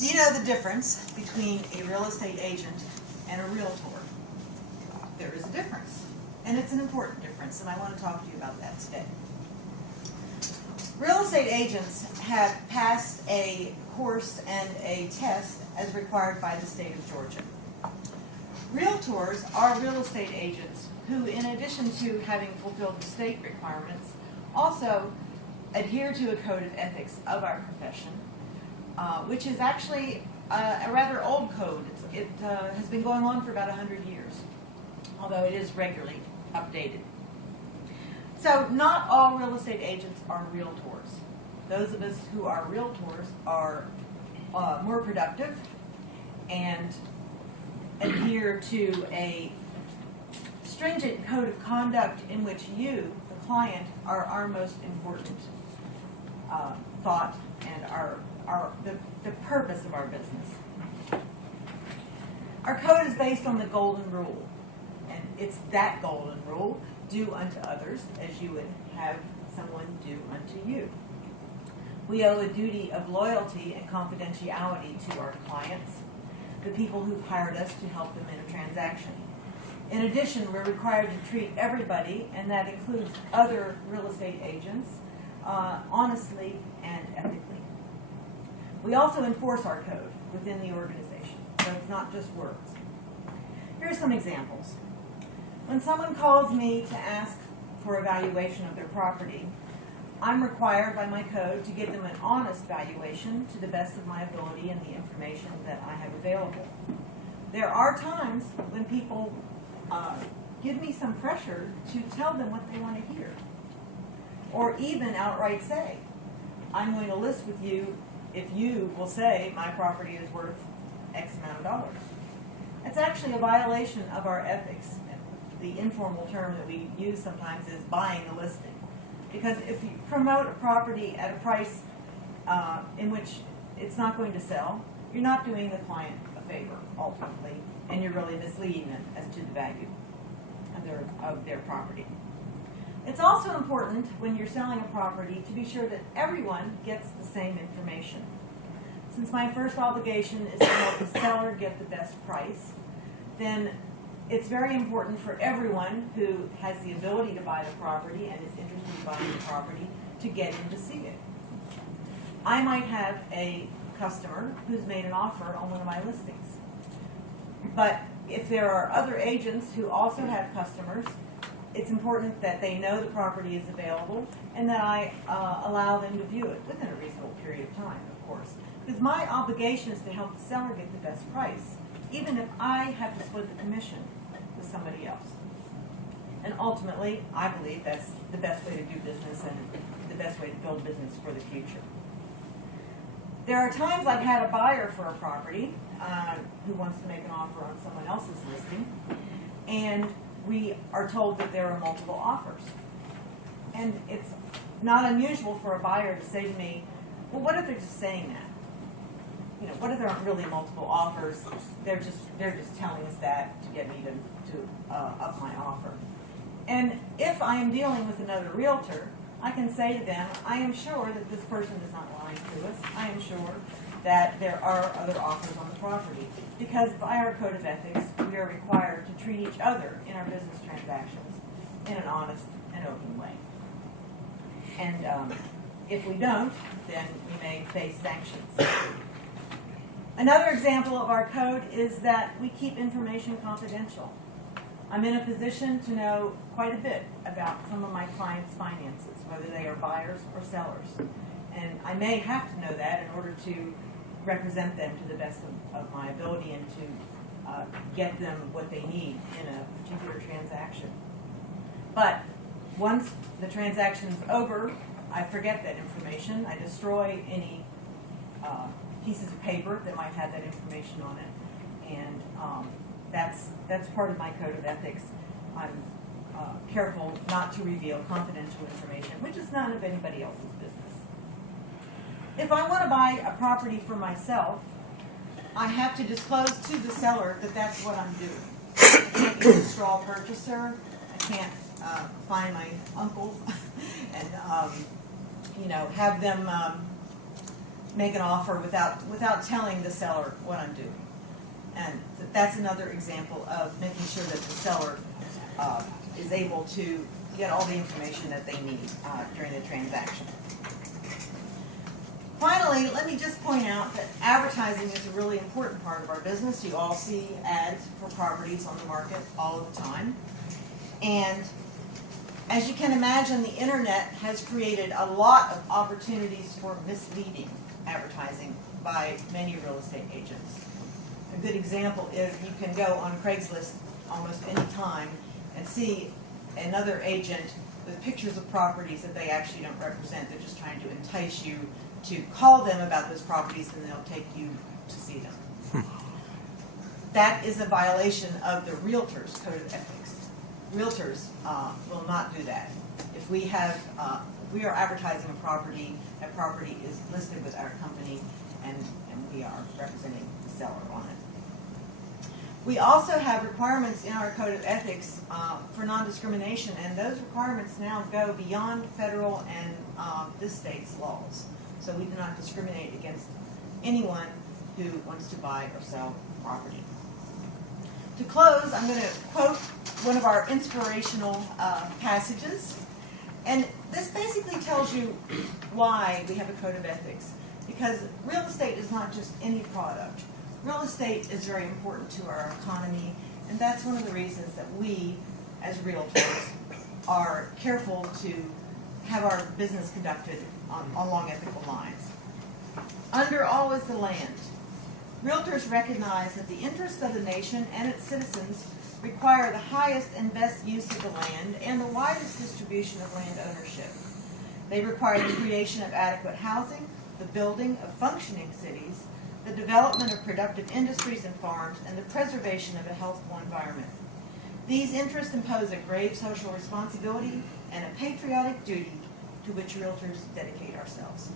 Do you know the difference between a real estate agent and a realtor? There is a difference, and it's an important difference, and I want to talk to you about that today. Real estate agents have passed a course and a test as required by the state of Georgia. Realtors are real estate agents who, in addition to having fulfilled the state requirements, also adhere to a code of ethics of our profession, which is actually a rather old code. It has been going on for about 100 years, although it is regularly updated. So not all real estate agents are realtors. Those of us who are realtors are more productive and adhere to a stringent code of conduct in which you, the client, are our most important thought and the purpose of our business. Our code is based on the golden rule, and it's that golden rule: do unto others as you would have someone do unto you. We owe a duty of loyalty and confidentiality to our clients, the people who've hired us to help them in a transaction. In addition, we're required to treat everybody, and that includes other real estate agents, honestly and ethically. We also enforce our code within the organization, so it's not just words. Here are some examples. When someone calls me to ask for a valuation of their property, I'm required by my code to give them an honest valuation to the best of my ability and the information that I have available. There are times when people give me some pressure to tell them what they want to hear, or even outright say, I'm going to list with you if you will say my property is worth X amount of dollars. It's actually a violation of our ethics. The informal term that we use sometimes is buying a listing. Because if you promote a property at a price in which it's not going to sell, you're not doing the client a favor, ultimately, and you're really misleading them as to the value of their property. It's also important when you're selling a property to be sure that everyone gets the same information. Since my first obligation is to help the seller get the best price, then it's very important for everyone who has the ability to buy the property and is interested in buying the property to get in to see it. I might have a customer who's made an offer on one of my listings. But if there are other agents who also have customers, it's important that they know the property is available and that I allow them to view it within a reasonable period of time, of course. Because my obligation is to help the seller get the best price, even if I have to split the commission with somebody else. And ultimately, I believe that's the best way to do business and the best way to build business for the future. There are times I've had a buyer for a property who wants to make an offer on someone else's listing, and we are told that there are multiple offers. And it's not unusual for a buyer to say to me, well, what if they're just saying that? You know, what if there aren't really multiple offers? They're just telling us that to get me to up my offer. And if I am dealing with another realtor, I can say to them, I am sure that this person is not lying to us. I am sure that there are other offers on the property. Because by our code of ethics, we are required to treat each other in our business transactions in an honest and open way. And if we don't, then we may face sanctions. Another example of our code is that we keep information confidential. I'm in a position to know quite a bit about some of my clients' finances, whether they are buyers or sellers. And I may have to know that in order to represent them to the best of my ability and to get them what they need in a particular transaction. But once the transaction is over, I forget that information. I destroy any pieces of paper that might have that information on it, and that's part of my code of ethics. I'm careful not to reveal confidential information, which is none of anybody else's business. If I want to buy a property for myself, I have to disclose to the seller that that's what I'm doing. I can't be a straw purchaser. I can't find my uncle and have them make an offer without telling the seller what I'm doing. And that's another example of making sure that the seller is able to get all the information that they need during the transaction. Finally, let me just point out that advertising is a really important part of our business. You all see ads for properties on the market all of the time. And as you can imagine, the internet has created a lot of opportunities for misleading advertising by many real estate agents. A good example is you can go on Craigslist almost any time and see another agent with pictures of properties that they actually don't represent. They're just trying to entice you to call them about those properties, and they'll take you to see them. That is a violation of the Realtor's Code of Ethics. Realtors will not do that. If we are advertising a property, that property is listed with our company, and we are representing the seller on it. We also have requirements in our Code of Ethics for non-discrimination, and those requirements now go beyond federal and this state's laws. So we do not discriminate against anyone who wants to buy or sell property. To close, I'm going to quote one of our inspirational passages. And this basically tells you why we have a code of ethics. Because real estate is not just any product. Real estate is very important to our economy, and that's one of the reasons that we, as realtors, are careful to have our business conducted along ethical lines. Under all is the land. Realtors recognize that the interests of the nation and its citizens require the highest and best use of the land and the widest distribution of land ownership. They require the creation of adequate housing, the building of functioning cities, the development of productive industries and farms, and the preservation of a healthful environment. These interests impose a grave social responsibility and a patriotic duty to which realtors dedicate ourselves.